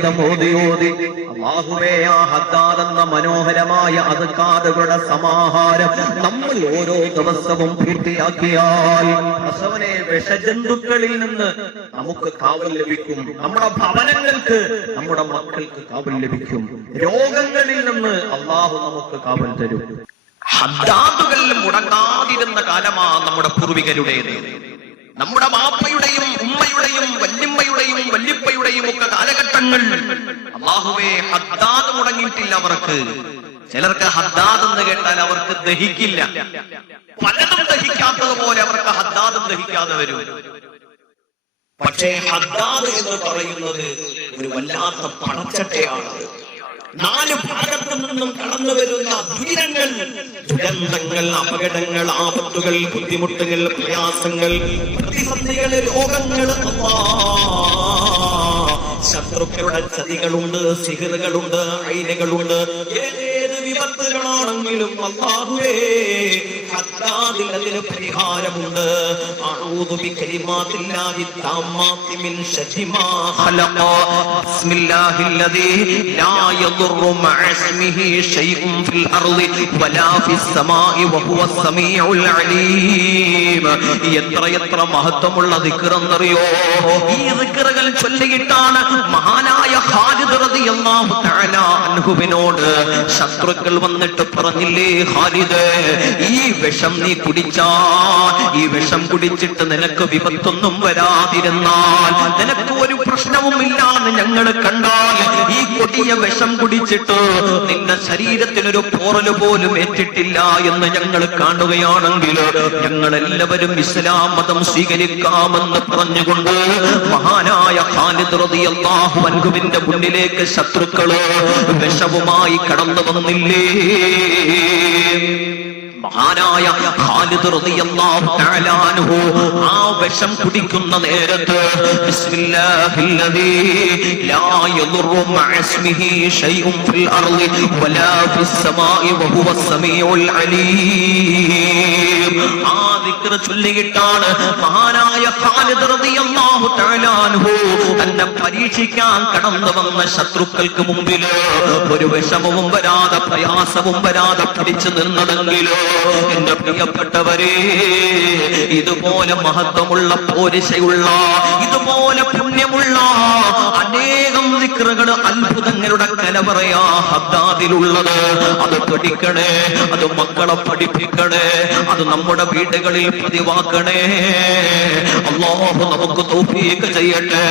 സഹിതം ഓതി അല്ലാഹുവേ ആ ഹദ്ദാദ് എന്ന മനോഹരമായ അദ്കാറുകളുടെ സമാഹാരം നമ്മൾ ഓരോ ദിവസവും പൂർത്തിയാക്കിയാൽ പ്രസവനെ വിഷജന്തുക്കളിൽ നിന്ന് നമുക്ക് കാവൽ ലഭിക്കും. നമ്മുടെ ഭവനങ്ങൾക്ക്, നമ്മുടെ മക്കൾക്ക് കാവൽ ലഭിക്കും. രോഗങ്ങളിൽ നിന്ന് അല്ലാഹു നമുക്ക് കാവൽ തരും. ഹദ്ദാദുകൾ മുടങ്ങാതിരുന്ന കാലമാണ് നമ്മുടെ പൂർവികരുടേത്. നമ്മുടെ ബാപ്പയുടെയും ഉമ്മയുടെയും വല്യമ്മയുടെയും വല്യപ്പയുടെയും ഒക്കെ കാലഘട്ടങ്ങൾ അല്ലാഹുവേ ഹദ്ദാദ് മുടങ്ങിയിട്ടില്ല അവർക്ക്. ചിലർക്ക് ഹദ്ദാദ് എന്ന് കേട്ടാൽ അവർക്ക് ദഹിക്കില്ല. പലതും ദഹിക്കാത്തതുപോലെ അവർക്ക് ഹദ്ദാദും ദഹിക്കാതെ വരും. പക്ഷേ ഹദ്ദാദ് എന്ന് പറയുന്നത് ഒരു വല്ലാത്ത പണച്ചട്ടയാണ്. 4 ഭാഗത്തു നിന്നും കടന്നു വരുന്ന ദുരന്തങ്ങൾ, അപകടങ്ങൾ, ആപത്തുകൾ, ബുദ്ധിമുട്ടുകൾ, പ്രയാസങ്ങൾ, പ്രതിസന്ധികൾ, രോഗങ്ങൾ, ശത്രുക്കളുടെ ചതികളുണ്ട്, സിഹറുകളുണ്ട്, ഐനുകളുണ്ട്. ഏത് വിപത്തുകളാണെങ്കിലും അല്ലാഹുവേ ഹദ്ദാദിൽ അതിന് പരിഹാരമുണ്ട്. അഊദു ബികലിമാത്തില്ലാഹി തമ്മാത്തി മിൻ ശർരി മാ ഖലഖ ബിസ്മില്ലാഹില്ലദീ ലാ യദുറു മഅ ഇസ്മിഹി ശൈഉൻ ഫിൽ അർളി വലാ ഫിസ് സമാഇ വഹുവസ് സമീഉൽ അലീം. എത്ര മഹത്വമുള്ള ദിക്ർ എന്നറിയോ? ഈ ദിക്റുകൾ ചൊല്ലിയിട്ടാണ് മഹാനായ ഖാലിദ് റളിയല്ലാഹു തആല അൻഹുവിനോട് ശത്രുക്കൾ വന്നിട്ട് പറഞ്ഞില്ലേ, ഖാലിദ് ഈ വിഷം നീ കുടിച്ചാൽ, ഈ വിഷം കുടിച്ചിട്ട് നിനക്ക് വിപത്തൊന്നും വരാതിരുന്നാൽ, നിനക്ക് ഒരു പ്രശ്നവുമില്ലാന്ന് ഞങ്ങൾ കണ്ടാൽ, ഈ കൊടിയ വിഷം കുടിച്ചിട്ട് നിന്റെ ശരീരത്തിനൊരു പോറല് പോലും ഏറ്റിട്ടില്ല എന്ന് ഞങ്ങൾ കാണുകയാണെങ്കിൽ ഞങ്ങൾ എല്ലാവരും ഇസ്ലാം മതം സ്വീകരിക്കാമെന്ന് പറഞ്ഞുകൊണ്ട് മഹാനായ ഖാലിദ് റളിയല്ലാഹു അൻഹുവിന്റെ മുന്നിലേക്ക് ശത്രുക്കള് വിഷവുമായി കടന്നു വന്നില്ലേ? മഹാനായ ഖാലിദ് റളിയല്ലാഹു തആല അൻഹു ആ വിഷം കുടിക്കുന്ന നേരത്ത് ബിസ്മില്ലാഹില്ലദീ ലാ യദുറു മഅ ഇസ്മിഹി ശൈഉൻ ഫിൽ അർളി വലാ ഫിസ് സമാഇ വഹുവസ് സമീഉൽ അലീം. ആ ദിക്ർ ചൊല്ലിയിട്ടാണ് മഹാനായ ഖാലിദ് റളിയല്ലാഹു തആല അൻഹു തന്നെ പരീക്ഷിക്കാൻ കടന്നു വന്ന ശത്രുക്കൾക്ക് മുമ്പിൽ ഒരു വിഷമവും വരാതെ, പ്രയാസവും വരാതെ പിടിച്ചു നിന്നതെങ്കിലോ എന്റെ പ്രിയപ്പെട്ടവരെ, ഇതുപോലെ മഹത്വമുള്ള, പോരിശയുള്ള, ഇതുപോലെ പുണ്യമുള്ള അനേകം ദിക്റുകൾ, അത്ഭുതങ്ങളുടെ കലവറയാ ഹദ്ദാദിലുള്ളത്. അത് പഠിക്കണേ, അത് മക്കളെ പഠിപ്പിക്കണേ, അത് നമ്മുടെ വീടുകളിൽ പതിവാക്കണേ. അല്ലാഹു നമുക്ക് തൗഫീഖ് ചെയ്യട്ടെ.